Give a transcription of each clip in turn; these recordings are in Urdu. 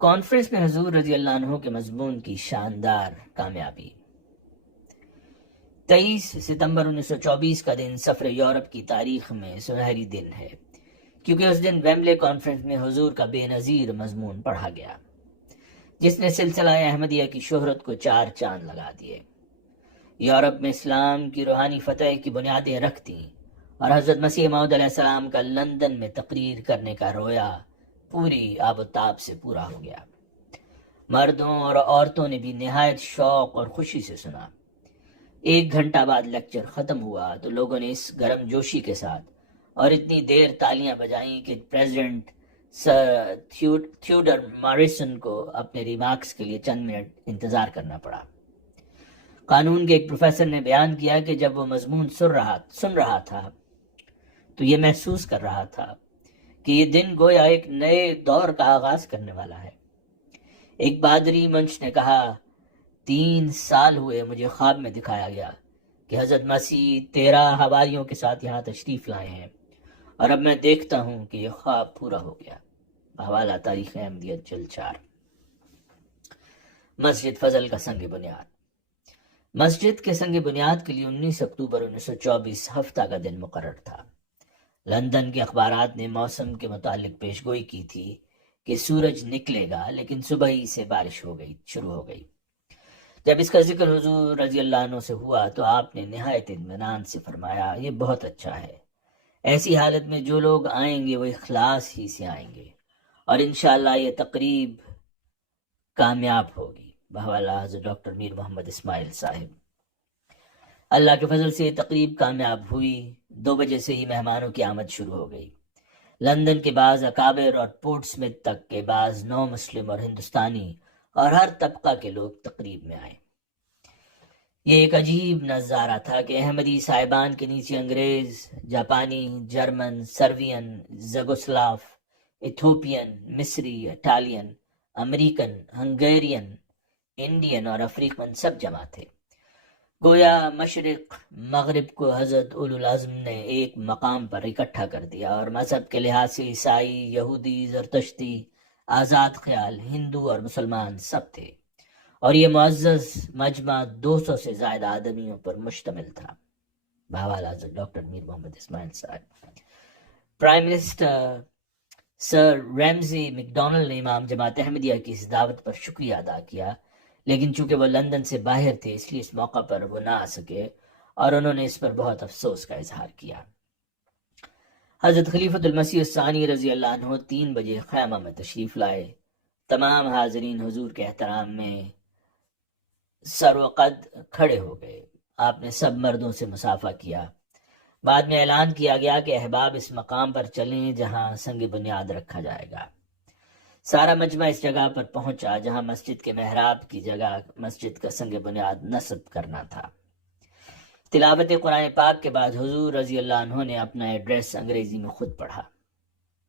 کانفرنس میں حضور رضی اللہ عنہ کے مضمون کی شاندار کامیابی۔ 23 ستمبر 1924 کا دن سفر یورپ کی تاریخ میں سنہری دن ہے، کیونکہ اس دن ویمبلے کانفرنس میں حضور کا بے نظیر مضمون پڑھا گیا، جس نے سلسلہ احمدیہ کی شہرت کو چار چاند لگا دیے۔ یورپ میں اسلام کی روحانی فتح کی بنیادیں رکھ دیں، اور حضرت مسیح موعود علیہ السلام کا لندن میں تقریر کرنے کا رویا پوری آب و تاب سے پورا ہو گیا۔ مردوں اور عورتوں نے بھی نہایت شوق اور خوشی سے سنا۔ 1 گھنٹہ بعد لیکچر ختم ہوا تو لوگوں نے اس گرم جوشی کے ساتھ اور اتنی دیر تالیاں بجائیں کہ پریزیڈنٹ سر تھیوڈر ماریسن کو اپنے ریمارکس کے لیے چند منٹ انتظار کرنا پڑا۔ قانون کے ایک پروفیسر نے بیان کیا کہ جب وہ مضمون سن رہا تھا تو یہ محسوس کر رہا تھا کہ یہ دن گویا ایک نئے دور کا آغاز کرنے والا ہے۔ ایک بادری منچ نے کہا، 3 سال ہوئے مجھے خواب میں دکھایا گیا کہ حضرت مسیح 13 حواریوں کے ساتھ یہاں تشریف لائے ہیں، اور اب میں دیکھتا ہوں کہ یہ خواب پورا ہو گیا۔ حوالہ تاریخ احمدیت جلد 4۔ مسجد فضل کا سنگ بنیاد۔ مسجد کے سنگ بنیاد کے لیے 19 اکتوبر 1924 ہفتہ کا دن مقرر تھا۔ لندن کے اخبارات نے موسم کے متعلق پیشگوئی کی تھی کہ سورج نکلے گا، لیکن صبح ہی سے بارش شروع ہو گئی۔ جب اس کا ذکر حضور رضی اللہ عنہ سے ہوا تو آپ نے نہایت اطمینان سے فرمایا، یہ بہت اچھا ہے۔ ایسی حالت میں جو لوگ آئیں گے وہ اخلاص ہی سے آئیں گے، اور انشاءاللہ یہ تقریب کامیاب ہوگی۔ بحوالہ حضرت ڈاکٹر میر محمد اسماعیل صاحب۔ اللہ کے فضل سے یہ تقریب کامیاب ہوئی۔ 2 بجے سے ہی مہمانوں کی آمد شروع ہو گئی۔ لندن کے بعض اکابر اور پورٹ سمتھ تک کے بعض نو مسلم اور ہندوستانی اور ہر طبقہ کے لوگ تقریب میں آئے۔ یہ ایک عجیب نظارہ تھا کہ احمدی صاحبان کے نیچے انگریز، جاپانی، جرمن، سروین، زگوسلاف، ایتھوپین، مصری، اٹالین، امریکن، ہنگیرین، انڈین اور افریقن سب جمع تھے۔ گویا مشرق مغرب کو حضرت اولو العزم نے ایک مقام پر اکٹھا کر دیا، اور مذہب کے لحاظ سے عیسائی، یہودی، زرتشتی، آزاد خیال، ہندو اور مسلمان سب تھے، اور یہ معزز مجمع 200 سے زائد آدمیوں پر مشتمل تھا۔ بحوالہ حضرت ڈاکٹر میر محمد اسماعیل صاحب۔ پرائم منسٹر سر ریمزی میکڈونلڈ نے امام جماعت احمدیہ کی اس دعوت پر شکریہ ادا کیا، لیکن چونکہ وہ لندن سے باہر تھے اس لیے اس موقع پر وہ نہ آ سکے، اور انہوں نے اس پر بہت افسوس کا اظہار کیا۔ حضرت خلیفۃ المسیح الثانی رضی اللہ عنہ 3 بجے خیمہ میں تشریف لائے۔ تمام حاضرین حضور کے احترام میں سر و قد کھڑے ہو گئے۔ آپ نے سب مردوں سے مصافحہ کیا۔ بعد میں اعلان کیا گیا کہ احباب اس مقام پر چلیں جہاں سنگ بنیاد رکھا جائے گا۔ سارا مجمع اس جگہ پر پہنچا جہاں مسجد کے محراب کی جگہ مسجد کا سنگ بنیاد نصب کرنا تھا۔ تلاوت قرآن پاک کے بعد حضور رضی اللہ عنہ نے اپنا ایڈریس انگریزی میں خود پڑھا۔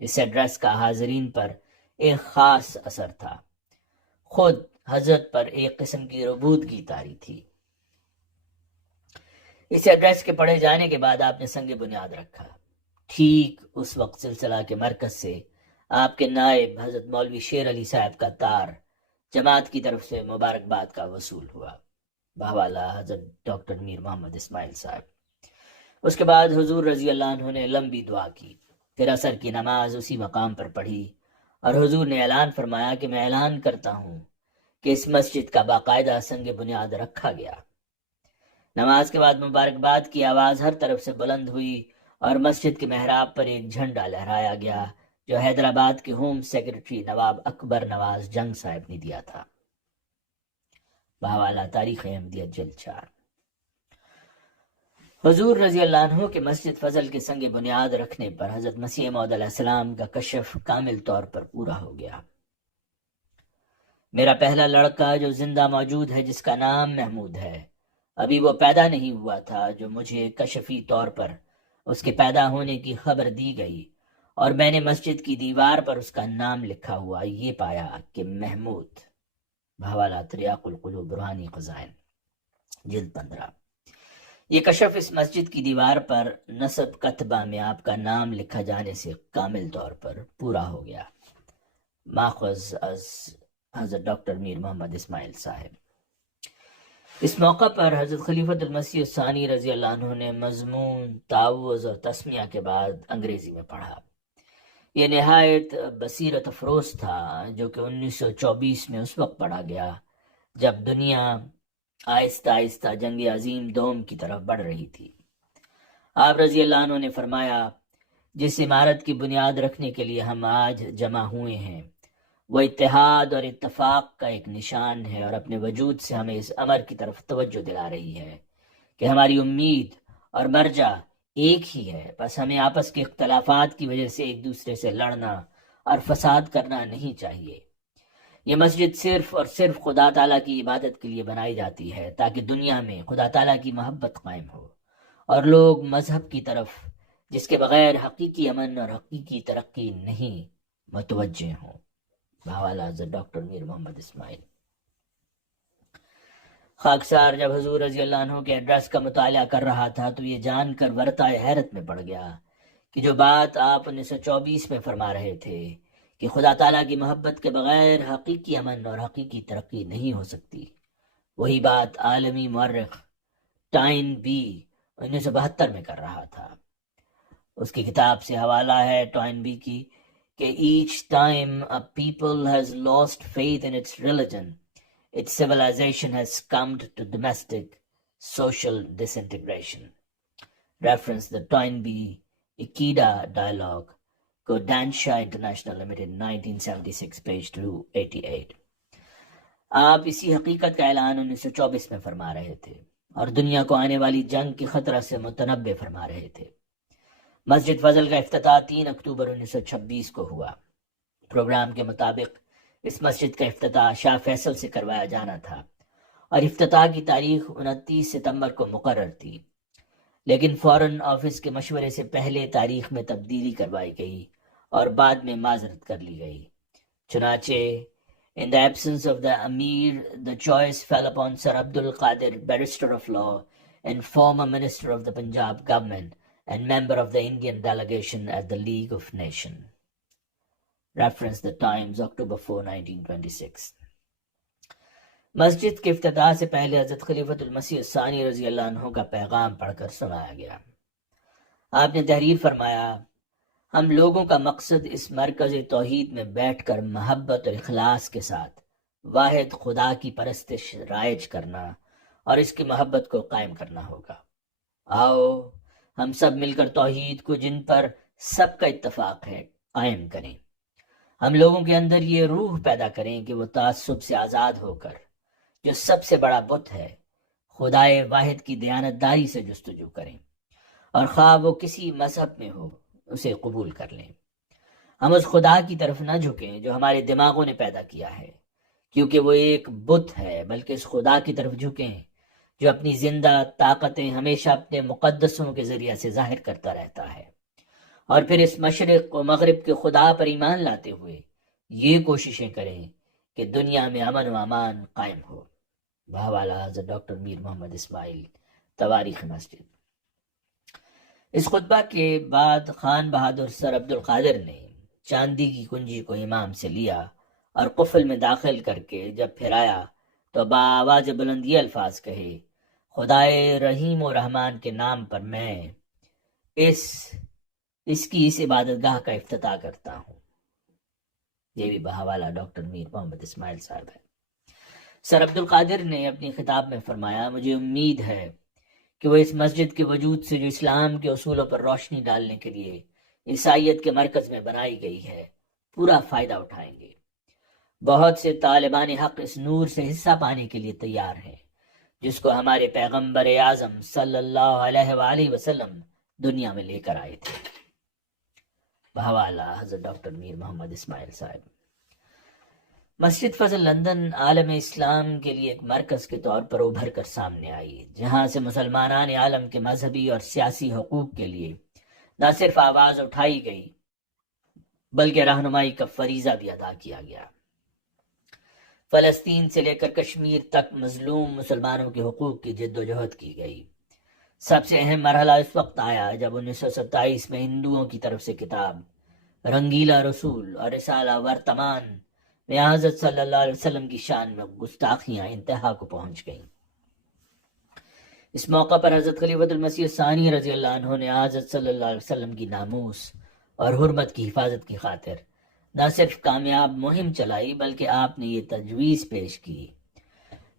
اس ایڈریس کا حاضرین پر ایک خاص اثر تھا۔ خود حضرت پر ایک قسم کی ربودگی طاری تھی۔ اس ایڈریس کے پڑھے جانے کے بعد آپ نے سنگ بنیاد رکھا۔ ٹھیک اس وقت سلسلہ کے مرکز سے آپ کے نائب حضرت مولوی شیر علی صاحب کا تار جماعت کی طرف سے مبارکباد کا وصول ہوا۔ بحوالہ حضرت ڈاکٹر میر محمد اسماعیل صاحب۔ اس کے بعد حضور رضی اللہ عنہ نے لمبی دعا کی، پھر عصر کی نماز اسی مقام پر پڑھی، اور حضور نے اعلان فرمایا کہ میں اعلان کرتا ہوں کہ اس مسجد کا باقاعدہ سنگ بنیاد رکھا گیا۔ نماز کے بعد مبارکباد کی آواز ہر طرف سے بلند ہوئی، اور مسجد کے محراب پر ایک جھنڈا لہرایا گیا جو حیدرآباد کے ہوم سیکرٹری نواب اکبر نواز جنگ صاحب نے دیا تھا۔ بحوالہ تاریخ احمدیت جلد 4۔ حضور رضی اللہ عنہ کے مسجد فضل کے سنگ بنیاد رکھنے پر حضرت مسیح موعود علیہ السلام کا کشف کامل طور پر پورا ہو گیا۔ میرا پہلا لڑکا جو زندہ موجود ہے، جس کا نام محمود ہے، ابھی وہ پیدا نہیں ہوا تھا جو مجھے کشفی طور پر اس کے پیدا ہونے کی خبر دی گئی، اور میں نے مسجد کی دیوار پر اس کا نام لکھا ہوا یہ پایا کہ محمود۔ بحوالہ تریاق القلوب روحانی خزائن جلد 15۔ یہ کشف اس مسجد کی دیوار پر نصب کتبہ میں آپ کا نام لکھا جانے سے کامل طور پر پورا ہو گیا۔ ماخذ از حضرت ڈاکٹر میر محمد اسماعیل صاحب۔ اس موقع پر حضرت خلیفۃ المسیح الثانی رضی اللہ عنہ نے مضمون تعوذ اور تسمیہ کے بعد انگریزی میں پڑھا۔ یہ نہایت بصیرت افروز تھا جو کہ 1924 میں اس وقت پڑھا گیا جب دنیا آہستہ آہستہ جنگ عظیم دوم کی طرف بڑھ رہی تھی۔ آپ رضی اللہ عنہ نے فرمایا، جس عمارت کی بنیاد رکھنے کے لیے ہم آج جمع ہوئے ہیں وہ اتحاد اور اتفاق کا ایک نشان ہے، اور اپنے وجود سے ہمیں اس امر کی طرف توجہ دلا رہی ہے کہ ہماری امید اور مرجع ایک ہی ہے، بس ہمیں آپس کے اختلافات کی وجہ سے ایک دوسرے سے لڑنا اور فساد کرنا نہیں چاہیے۔ یہ مسجد صرف اور صرف خدا تعالیٰ کی عبادت کے لیے بنائی جاتی ہے تاکہ دنیا میں خدا تعالیٰ کی محبت قائم ہو اور لوگ مذہب کی طرف جس کے بغیر حقیقی امن اور حقیقی ترقی نہیں متوجہ ہوں۔ بحوالہ حضرت ڈاکٹر میر محمد اسماعیل۔ خاکسار جب حضور رضی اللہ عنہ کے ایڈریس کا مطالعہ کر رہا تھا تو یہ جان کر ورطہ حیرت میں پڑ گیا کہ جو بات آپ 1924 میں فرما رہے تھے کہ خدا تعالیٰ کی محبت کے بغیر حقیقی امن اور حقیقی ترقی نہیں ہو سکتی، وہی بات عالمی مورخ ٹائن بی 1972 میں کر رہا تھا۔ اس کی کتاب سے حوالہ ہے ٹائن بی کی کہ each time a people has lost faith in its religion, its civilization has succumbed to domestic social disintegration. Reference the Toynbee Ikeda dialogue, Kodansha International Limited, 1976, page 288۔ آپ اسی حقیقت کا اعلان 1924 میں فرما رہے تھے اور دنیا کو آنے والی جنگ کی خطرہ سے متنبع فرما رہے تھے۔ مسجد فضل کا افتتاح 3 اکتوبر 1926 کو ہوا۔ پروگرام کے مطابق اس مسجد کا افتتاح شاہ فیصل سے کروایا جانا تھا اور افتتاح کی تاریخ 29 ستمبر کو مقرر تھی، لیکن فورن آفس کے مشورے سے پہلے تاریخ میں تبدیلی کروائی گئی اور بعد میں معذرت کر لی گئی۔ چنانچہ in the absence of the Amir, the choice fell upon Sir Abdul Qadir, barrister of law and former minister of the Punjab government and member of the Indian delegation at the League of Nations. Reference the Times, October 4, 1926۔ مسجد کے افتتاح سے پہلے حضرت خلیفۃ المسیح الثانی رضی اللہ عنہ کا پیغام پڑھ کر سنایا گیا۔ آپ نے تحریر فرمایا، ہم لوگوں کا مقصد اس مرکز توحید میں بیٹھ کر محبت اور اخلاص کے ساتھ واحد خدا کی پرستش رائج کرنا اور اس کی محبت کو قائم کرنا ہوگا۔ آؤ ہم سب مل کر توحید کو، جن پر سب کا اتفاق ہے، قائم کریں۔ ہم لوگوں کے اندر یہ روح پیدا کریں کہ وہ تعصب سے آزاد ہو کر جو سب سے بڑا بت ہے خدائے واحد کی دیانتداری سے جستجو کریں، اور خواہ وہ کسی مذہب میں ہو اسے قبول کر لیں۔ ہم اس خدا کی طرف نہ جھکیں جو ہمارے دماغوں نے پیدا کیا ہے، کیونکہ وہ ایک بت ہے، بلکہ اس خدا کی طرف جھکیں جو اپنی زندہ طاقتیں ہمیشہ اپنے مقدسوں کے ذریعہ سے ظاہر کرتا رہتا ہے، اور پھر اس مشرق و مغرب کے خدا پر ایمان لاتے ہوئے یہ کوششیں کریں کہ دنیا میں امن و امان قائم ہو۔ بحوالہ حضرت ڈاکٹر میر محمد اسماعیل، تواریخ مسجد۔ اس خطبہ کے بعد خان بہادر سر عبد القادر نے چاندی کی کنجی کو امام سے لیا اور قفل میں داخل کر کے جب پھر آیا تو بآواز بلند یہ الفاظ کہے، خدائے رحیم و رحمان کے نام پر میں اس کی عبادت گاہ کا افتتاح کرتا ہوں۔ یہ بھی بحوالہ ڈاکٹر میر محمد اسماعیل صاحب ہے۔ سر عبد القادر نے اپنی خطاب میں فرمایا، مجھے امید ہے کہ وہ اس مسجد کے وجود سے جو اسلام کے اصولوں پر روشنی ڈالنے کے لیے عیسائیت کے مرکز میں بنائی گئی ہے پورا فائدہ اٹھائیں گے۔ بہت سے طالبان حق اس نور سے حصہ پانے کے لیے تیار ہیں جس کو ہمارے پیغمبر اعظم صلی اللہ علیہ وآلہ وسلم دنیا میں لے کر آئے تھے۔ بحوالہ حضرت ڈاکٹر میر محمد اسماعیل صاحب۔ مسجد فضل لندن عالم اسلام کے لیے ایک مرکز کے طور پر ابھر کر سامنے آئی، جہاں سے مسلمانان عالم کے مذہبی اور سیاسی حقوق کے لیے نہ صرف آواز اٹھائی گئی بلکہ رہنمائی کا فریضہ بھی ادا کیا گیا۔ فلسطین سے لے کر کشمیر تک مظلوم مسلمانوں کے حقوق کی جد و جہد کی گئی۔ سب سے اہم مرحلہ اس وقت آیا جب 1927 میں ہندوؤں کی طرف سے کتاب رنگیلا رسول اور رسالہ ورتمان میں حضرت صلی اللہ علیہ وسلم کی شان میں گستاخیاں انتہا کو پہنچ گئیں۔ اس موقع پر حضرت خلیفۃ المسیح ثانی رضی اللہ عنہ نے حضرت صلی اللہ علیہ وسلم کی ناموس اور حرمت کی حفاظت کی خاطر نہ صرف کامیاب مہم چلائی بلکہ آپ نے یہ تجویز پیش کی،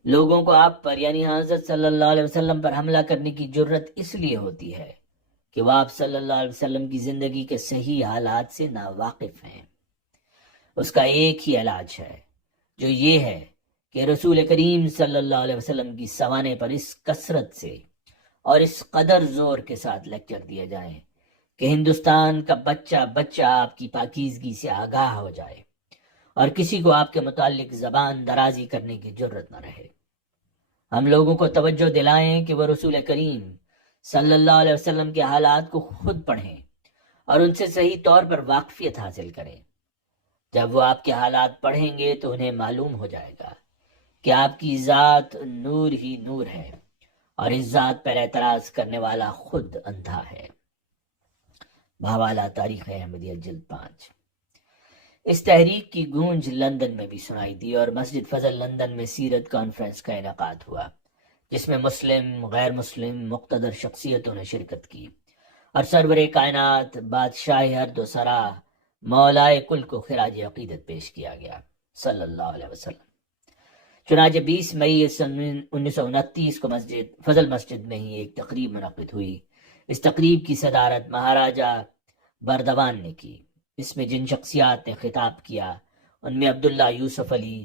لوگوں کو آپ پر یعنی حضرت صلی اللہ علیہ وسلم پر حملہ کرنے کی جرت اس لیے ہوتی ہے کہ وہ آپ صلی اللہ علیہ وسلم کی زندگی کے صحیح حالات سے ناواقف ہیں۔ اس کا ایک ہی علاج ہے، جو یہ ہے کہ رسول کریم صلی اللہ علیہ وسلم کی سوانے پر اس کثرت سے اور اس قدر زور کے ساتھ لیکچر دیے جائیں کہ ہندوستان کا بچہ بچہ آپ کی پاکیزگی سے آگاہ ہو جائے اور کسی کو آپ کے متعلق زبان درازی کرنے کی جرت نہ رہے۔ ہم لوگوں کو توجہ دلائیں کہ وہ رسول کریم صلی اللہ علیہ وسلم کے حالات کو خود پڑھیں اور ان سے صحیح طور پر واقفیت حاصل کریں۔ جب وہ آپ کے حالات پڑھیں گے تو انہیں معلوم ہو جائے گا کہ آپ کی ذات نور ہی نور ہے اور اس ذات پر اعتراض کرنے والا خود اندھا ہے۔ بحوالہ تاریخ احمدیہ جلد 5۔ اس تحریک کی گونج لندن میں بھی سنائی دی اور مسجد فضل لندن میں سیرت کانفرنس کا انعقاد ہوا، جس میں مسلم غیر مسلم مقتدر شخصیتوں نے شرکت کی اور سرور کائنات بادشاہ ارد و سرا مولائے کل کو خراج عقیدت پیش کیا گیا صلی اللہ علیہ وسلم۔ چنانچہ 20 مئی 1929 کو فضل مسجد میں ہی ایک تقریب منعقد ہوئی۔ اس تقریب کی صدارت مہاراجہ بردوان نے کی۔ اس میں جن شخصیات نے خطاب کیا ان میں عبداللہ یوسف علی،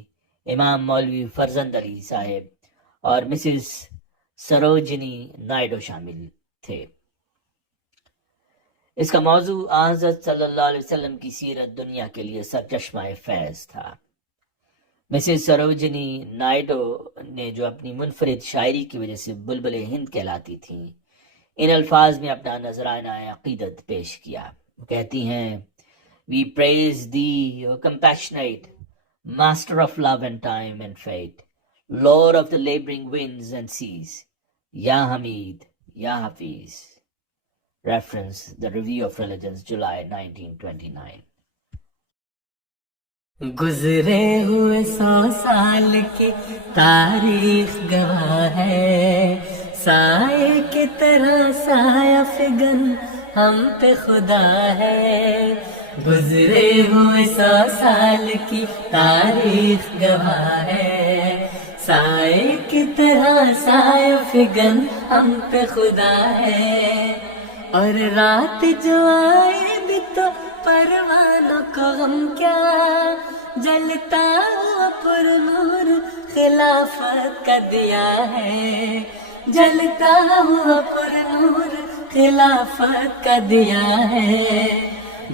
امام مولوی فرزند علی صاحب اور مسز سروجنی نائیڈو شامل تھے۔ اس کا موضوع حضرت صلی اللہ علیہ وسلم کی سیرت دنیا کے لیے سرچشمہ فیض تھا۔ مسز سروجنی نائیڈو نے جو اپنی منفرد شاعری کی وجہ سے بلبل ہند کہلاتی تھیں، ان الفاظ میں اپنا نذرانہ عقیدت پیش کیا۔ وہ کہتی ہیں، We praise thee, O compassionate, master of love and time and fate, Lord of the laboring winds and seas, Ya Hamid, Ya Hafiz. Reference, The Review of Religions, July 1929. گزرے ہوئے 100 سال کی تاریخ گواہ ہے، سائے کی طرح سایہ فگن ہم پہ خدا ہے۔ گزرے ہوئے 100 سال کی تاریخ گواہ ہے، سائے کی طرح سایہ فگن ہم پہ خدا ہے۔ اور رات جو آئے بھی تو پروانوں کو غم کیا، جلتا ہوا پر نور خلافت کا دیا ہے، جلتا ہوا پر نور خلافت کا دیا ہے۔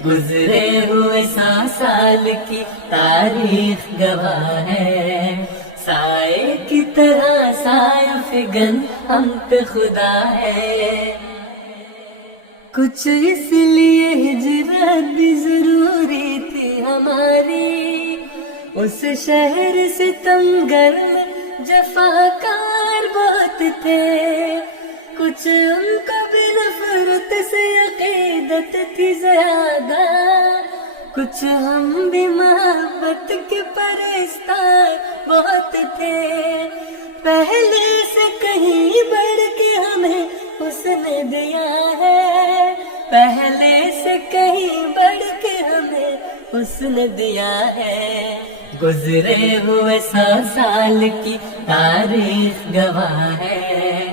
گزرے ہوئے 100 سال کی تاریخ گواہ ہے، سائے کی طرح سایہ فگن ہم پہ خدا ہے۔ کچھ اس لیے ہجرت بھی ضروری تھی ہماری، اس شہر سے تنگر میں جفاکار بہت تھے، کچھ ان کو بھی نفرت سے عقیدت تھی زیادہ، کچھ ہم بھی محبت کے پرستار بہت تھے، پہلے سے کہیں بڑھ کے ہمیں اس نے دیا ہے، پہلے سے کہیں بڑھ کے ہمیں اس نے دیا ہے۔ گزرے ہوئے 100 سال کی تاریخ گواہ ہے،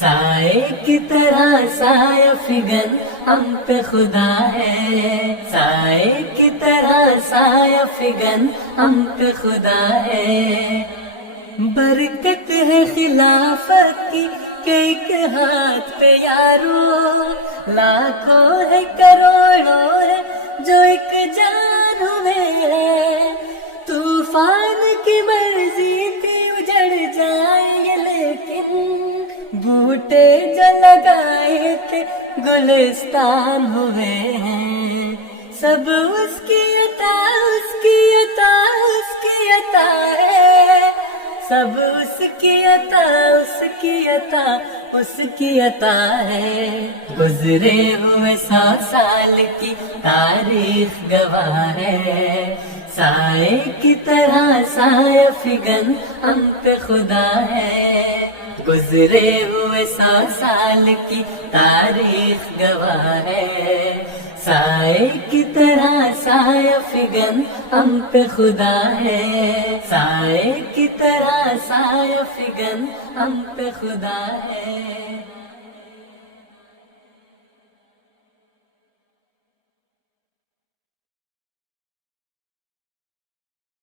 سائے کی طرح سایہ فگن ہم پہ خدا ہے، سائے کی طرح سایہ فگن ہم پہ خدا ہے۔ برکت ہے خلافت کی کہ ایک ہاتھ پہ یارو، لاکھوں ہے کروڑوں ہے جو ایک جان ہوئے ہیں، طوفان کی مرضی تھی اجڑ جائیں گے لیکن بوٹے جو لگائے تھے گلستان ہوئے ہیں، سب اس کی عطا، اس کی عطا، اس کی عطا ہے، سب اس کی عطا، اس کی عطا، اس کی عطا ہے۔ گزرے ہوئے 100 سال کی تاریخ گواہ ہے، سائے کی طرح سایہ فگن ہم پہ خدا ہے، گزرے ہوئے 100 سال کی تاریخ گواہ ہے، سائے کی طرح سایہ فگن ہم پہ خدا ہے، سائے کی طرح سایہ فگن ہم پہ خدا ہے۔